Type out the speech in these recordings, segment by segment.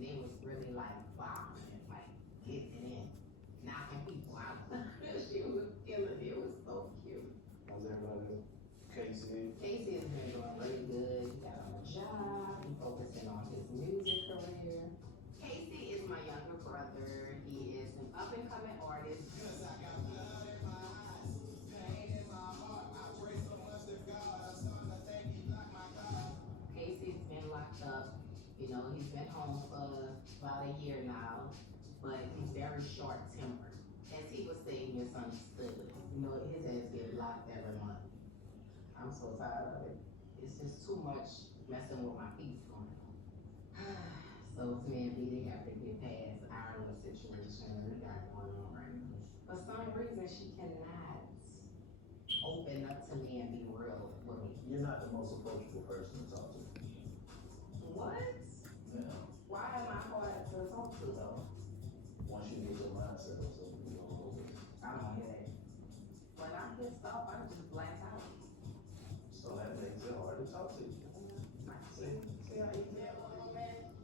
and it was really like violent, like getting it in, knocking people out. She was killing it. It was so cute. How's everybody? Casey? Casey has been doing really good. He got a job. He's focusing on his music career. Casey is my younger brother. He is an up and coming artist. Casey's been locked up. You know, he's been home for about a year now, but he's very short tempered. As he would say, misunderstood. You know, his ass get locked every month. I'm so tired of it. It's just too much messing with my peace going on. So to me and B, they have to get past our little situation that we got going on right now. For some reason, she cannot open up to me and be real with me. You're not the most approachable person to talk to. What? Yeah. Why am I hard to talk to though? Once you get your mindset of something, you don't over it. I don't hear that. When I'm pissed off, I just black out. So that makes it hard to talk to you. See how you feel?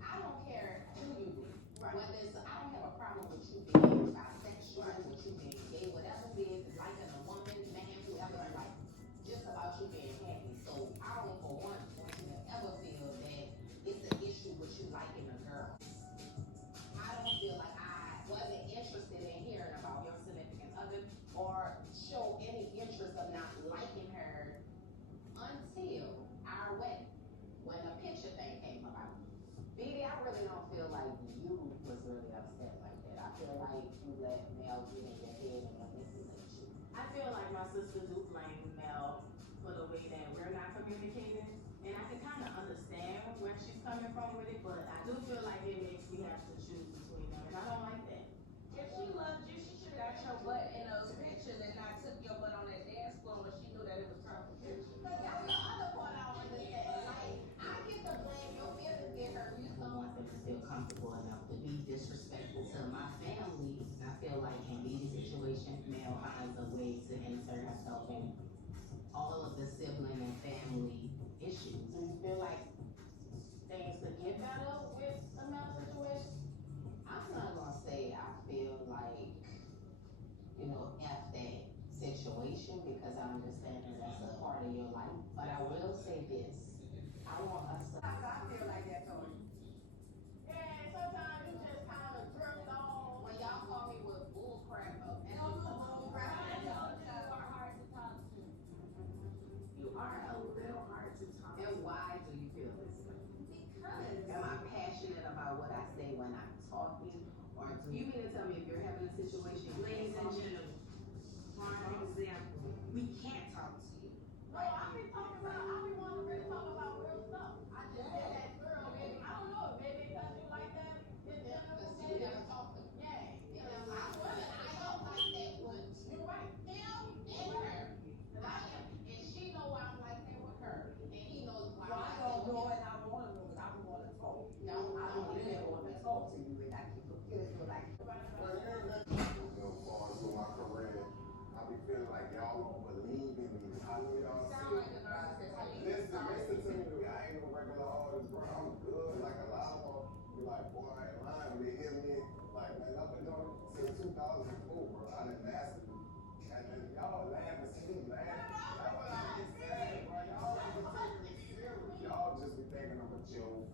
I don't care who you be. Whether it's, I don't have a problem with you being bisexual, with you being gay, whatever it is, liking a woman, man, whoever, like, just about you being happy. So I don't for one want you to ever feel that it's an issue with you liking a girl. I don't feel like I wasn't interested in hearing about your significant other or show any interest of not liking her until our wedding, when the picture thing came about. Baby, I really don't feel like you was really upset like that. I feel like you let Mel get in your head and manipulate you. I feel like my sister do blame Mel for the way that we're not communicating, and I can kind of understand where she's coming from with it, but I do feel like it makes me have to choose between them, and I don't like that. If she loved you, she should have got your butt in those pictures and not took your butt on that dance floor when she knew that it was time for pictures. But that's the other part I don't understand. Like, I get the blame, your feelings get hurt. You don't want them to feel comfortable enough to be disrespectful to my family. I feel like in these situations, Mel finds a way to insert herself in all of the sibling and family issues. Do you feel like things could get better with the Mel situation? I'm not gonna say I feel like, you know, F that situation because I understand that that's a part of your life. But I will say this, I want us to. I feel like that, Tony. Yeah, sometimes you just kind of drift on when y'all call me with bull crap up. And I'm bull crap. You are hard to talk to. You are a little hard to talk to. And why do you feel this way? Because. Am I passionate about what I say when I'm talking? Or do you mean to tell me if you're having a situation? Ladies and gentlemen, prime example, we can't talk to you. No, I be talking about, I be wanting to really talk about real stuff. I just said that girl, maybe, I don't know, maybe because you like that. Because you never talk to me. Yeah. I don't like that with, you're right, him and her. And she know I'm like that with her. And he knows why Well, I I'm don't know like and I want to know, but I don't want to talk. No, I don't really want to talk to you and I keep feeling like. You know, far as with my career, I be feeling like y'all don't believe in me. I know y'all Sound like a narcissist. listen to me. I ain't no regular artist, bro. I'm good. Like a lot of them be like, boy, I ain't lying. When they hear me, like, man, I've been doing it since 2004, bro. I done mastered it. And then y'all laugh and see me laugh. That's what I get sad, bro. Y'all don't be taking me serious. Y'all just be thinking I'm a joke.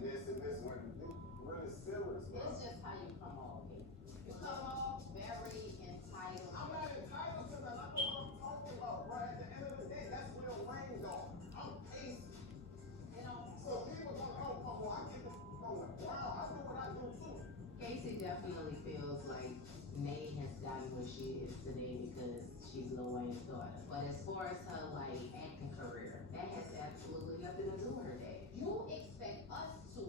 This and this when it's really serious, bro. It's just how you come off. You come off very entitled. I'm not entitled to that. I know what I'm talking about, bro. At the end of the day, that's where the rain's on. I'm Casey. You know, So people go, oh, well, I get the from the ground. I do what I do too. Casey definitely feels like Nay has gotten where she is today because she's Lil Wayne's daughter. But as far as her like acting career, that has absolutely nothing to do with her dad. You expect us to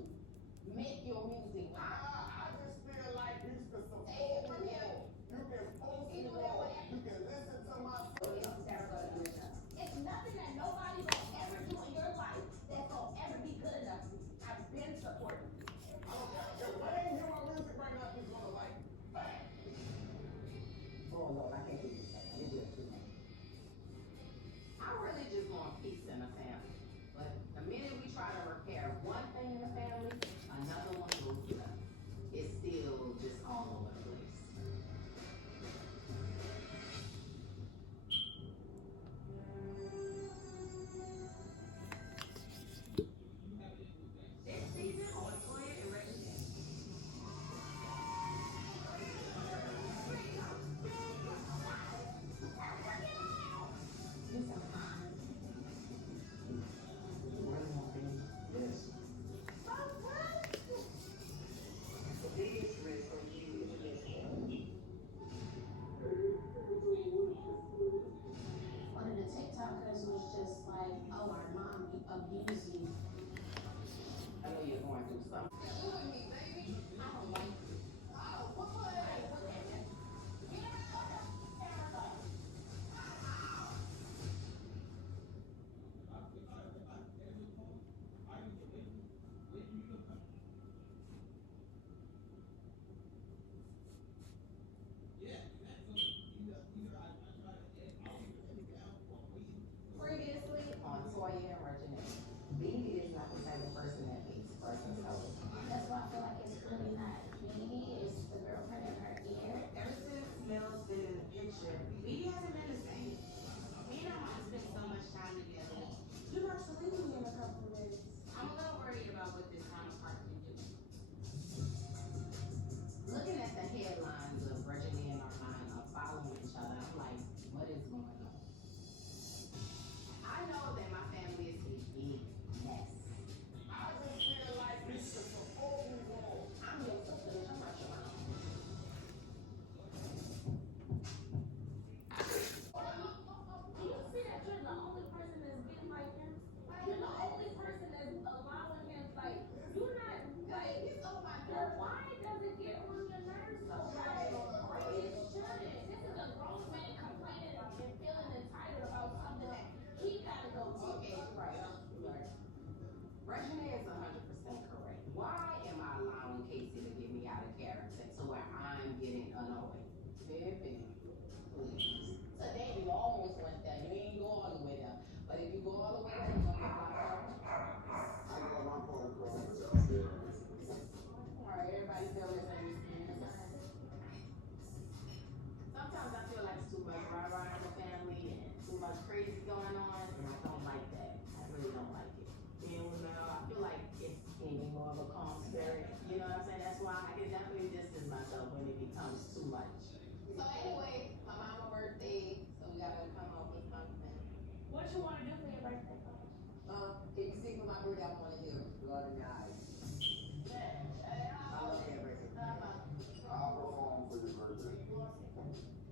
make your music. I just feel like you can support me. Take it from him. You can post He me do that more. with You can listen to my It's nothing that nobody will ever do in your life that's gonna ever be good enough. I've been supporting you. If Wayne hear my music right now, he's gonna like it. Oh Lord, I can't do this. You do it too much. I love in your eyes. I love that record. I'll perform for your birthday.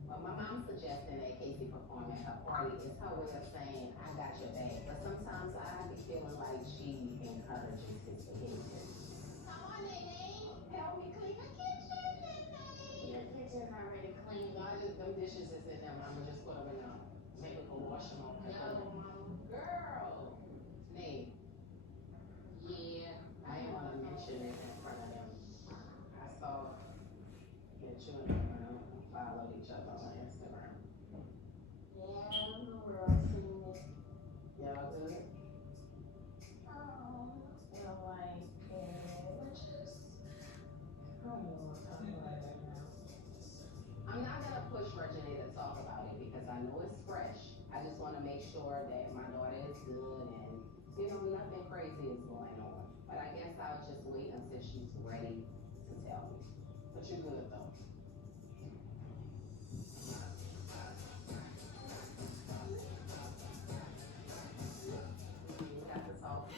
Well, my mom's suggesting that Casey perform at her party. It's her way of saying, I got your back. But sometimes I be feeling like she encourages his behavior. Come on, Nene. Help me clean the kitchen, Nene. Your kitchen's already clean. No, them dishes is in there, mama. Just put them in there. Maybe go wash them off. No, mama. Girl. Nate. Yeah. I didn't want to mention it in front of them. I saw that you and them followed each other on Instagram. Yeah, the world's seen it. Y'all good? Oh, feel like it. Just, I don't know what I'm talking about right now. I'm not gonna push Regina to talk about it because I know it's fresh. I just wanna make sure that my daughter is good and, nothing crazy is going on. But I guess I'll just wait until she's ready to tell me. But you're good though. We got to talk.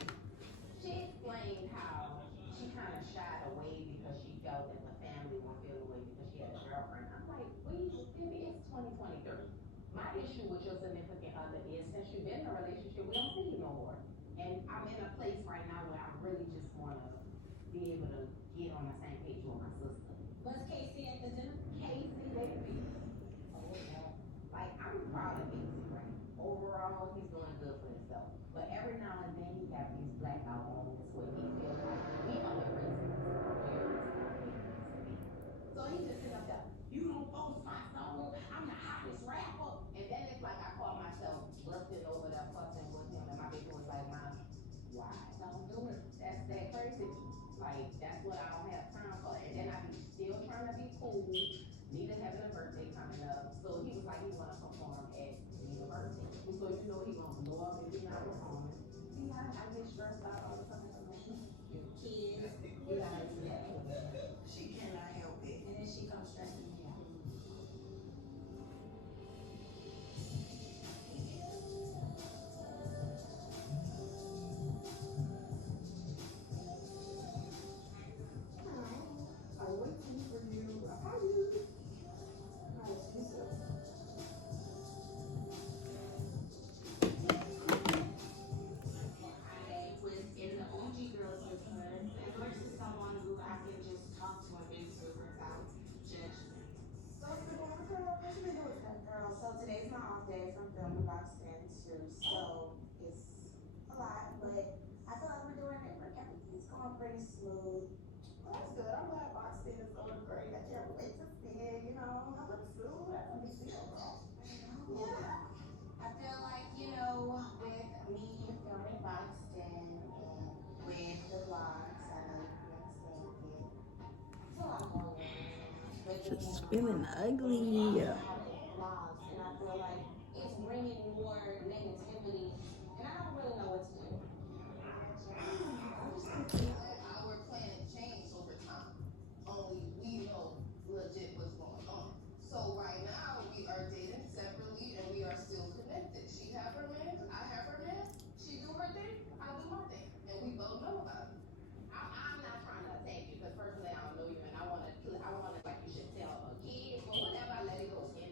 She explained how she kind of shied away because she felt that the family would feel away because she had a girlfriend. I'm like, baby, it's 2023. My issue with your significant other is since you've been in a relationship, we don't see you no more. And I'm in a place right now where I really just wanna be able to get on the same page with my sister. Was Casey at the dinner? Casey, baby. Oh, yeah. Like, I'm proud of Casey, right? Overall, he's doing good for himself. But every now and then, he got these blackout moments where he feels like we are the reasons where it's not where it needs to be. So he just sit up there, you don't post my song, I'm the hottest rapper. And then it's like I call myself busting over there fussing with him, and my baby was like, Mom, why? Don't do it. That's that crazy. Like, that's what I don't have time for. And then I be still trying to be cool. Nita having a birthday coming up. So he was like, he wanna perform at Nita's birthday. So he gonna blow up if he not performing. See how I get stressed out all the time. Kids. You gotta do that. She cannot help it. And then she comes stressing me out. I'm waiting for you. How are you? Nice, you too. I was in the OG Girls neighborhood, and versus someone who I can just talk to and answer without judgment. So good morning, girl. What you been doing today, girl? So today's my off day from filming box stand too. So it's a lot, but I feel like we're doing it. Everything's going pretty smooth. Well, that's good. I'm glad box stand is going great. I can't wait to see it. How much food? That's gonna be feel, girl. Yeah. I feel like, with me filming box stand and with the vlogs, I know you can understand it. It's a lot going on. Just feeling ugly. And I feel like it's bringing more negativity, and I don't really know what to do. Our plan changed over time. Only we know legit what's going on. So right now we are dating separately and we are still connected. She have her man, I have her man. She do her thing, I do my thing, and we both know about it. I'm not trying to attack you because personally I don't know you and I wanna like you should tell a kid, but whatever, I let it go. And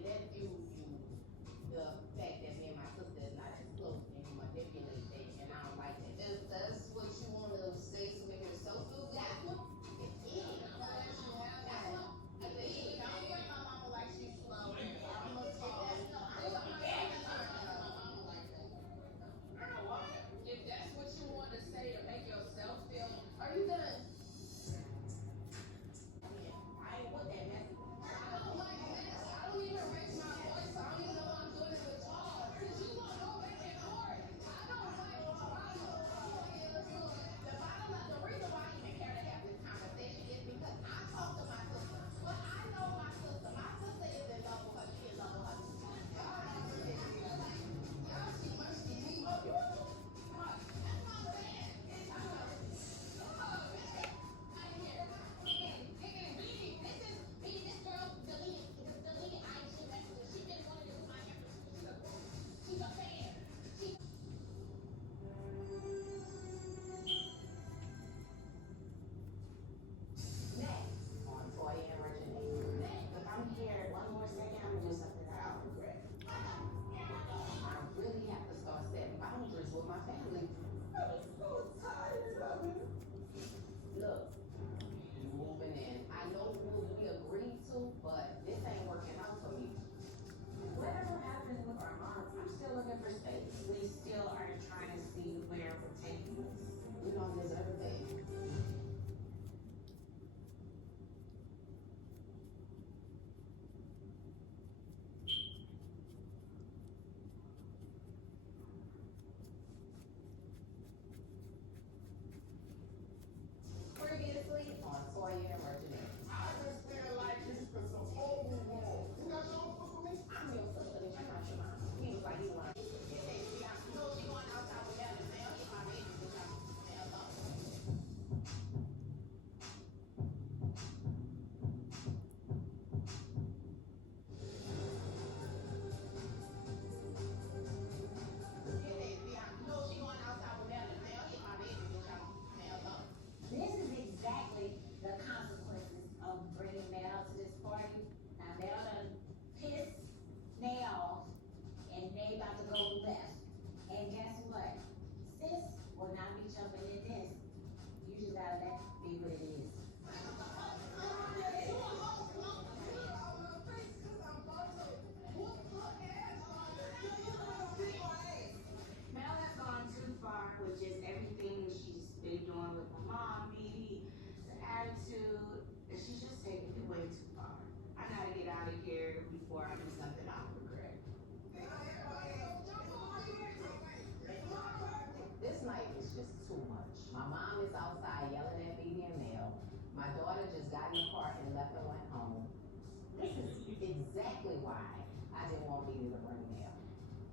Seriously, on Toya and Merchant. I just feel like this is some old world. You got your own fuck with me? I'm your sister, bitch. I'm not your mom. He was like, he wanted. No, she going outside with Melon. Mel, you my baby, bitch. Mel, This is exactly the consequences of bringing Mel to this party. Now Mel done pissed Nay off, and Nay about to go left. And guess what? Sis will not be jumping in this. You just gotta let it be what it is. Mel has gone too far with just everything that she's been doing with my mom, Dee, the attitude. She's just taking it way too far. I gotta get out of here before I do something I regret. this night is just too much. My mom is outside yelling at me and Mel. My daughter just got in the car and left and went home. This is exactly why I didn't want me to bring Mel.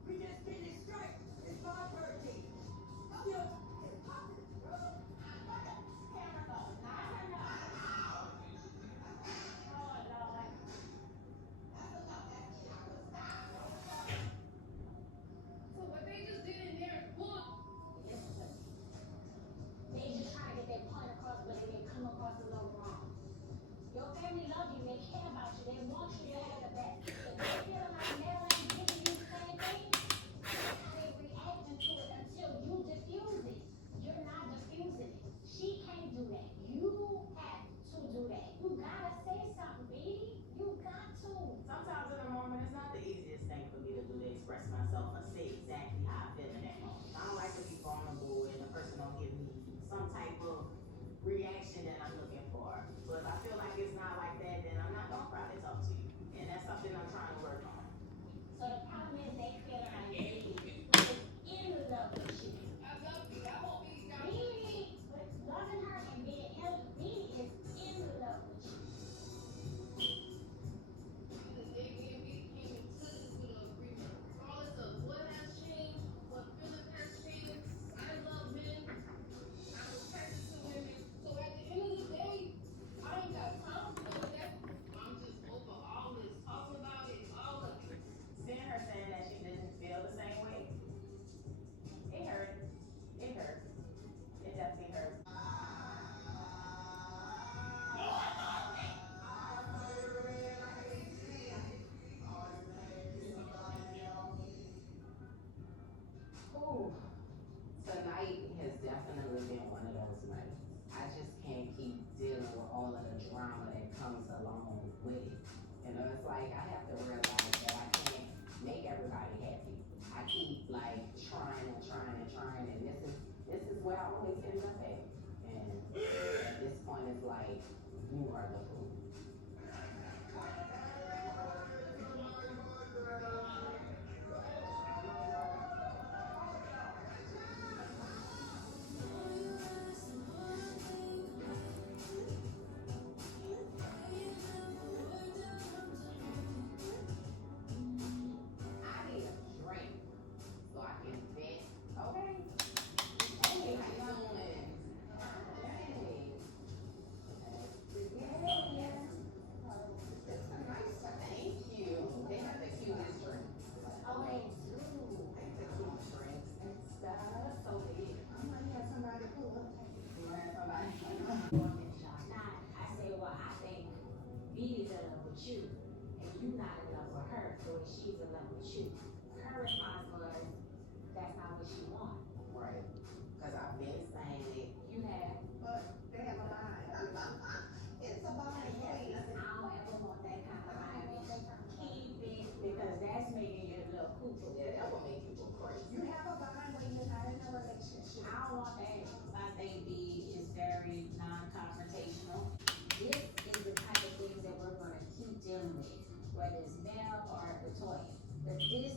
We just finished straight. It's my birthday. So what they just did in there, look. They just trying to get their point across, but they come across a little wrong. Your family love you, they care about you, they want you to have the best. If they feel like Mel ain't giving you the same thing, that's how they reacting to it until you diffuse it. You're not diffusing it. She can't do that. You have to do that. You gotta say something, baby. You got to. Sometimes in the moment, it's not the easiest thing for me to do to express myself or say exactly how I feel in that moment. I don't like to be vulnerable and the person don't give me some type of reaction that I'm looking for. But if I feel like it's not like that, then I'm not gonna probably talk to you. And that's something I'm trying to work on. So the problem is they feel like baby is in love with you. I love you. I hope he's got Baby, but loving her and being in, baby is in love with you. Regardless of what has changed, what feelings has changed, I love men. I'm attracted to women. So at the end of the day, I ain't got time for that. I'm just over all this talking about it, all of it. Seeing her saying that she doesn't feel the same way, it hurt. It hurt. It definitely hurt. Ooh, tonight has definitely been one of those nights. I just can't keep dealing with all of the drama that comes along with it. You know, it's like I have to realize that I can't make everybody happy. I keep like trying and this is where I always end up at. And at this point it's like, you are the fool. I need a drink so I can vent. Okay. Hey, how you doing? Hey. It's a nice, thank you. They have the cutest drinks. Oh, they do. They have the cute drinks and stuff. So big. I might have somebody pull up. You want somebody? Now, I say, well, I think Vivi's in love with you, and you not in love with her, so she's in love with you. Her response was, that's not what she wants. Right. Cause I've been saying it. You have, But they have a line. It's a line, I don't ever want that kind of vibe. Keep it, because that's making you a little cuckoo. Yeah, that will make you go crazy. You have a line when you're not in a relationship. I don't want that. I think B is very non-confrontational. This is the type of things that we're gonna keep dealing with, whether it's Mel or Latoya. But this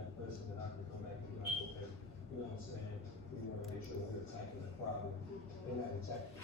that person that I can come back and be like, okay, you know what I'm saying? We wanna make sure we're attacking the problem. They're not attacking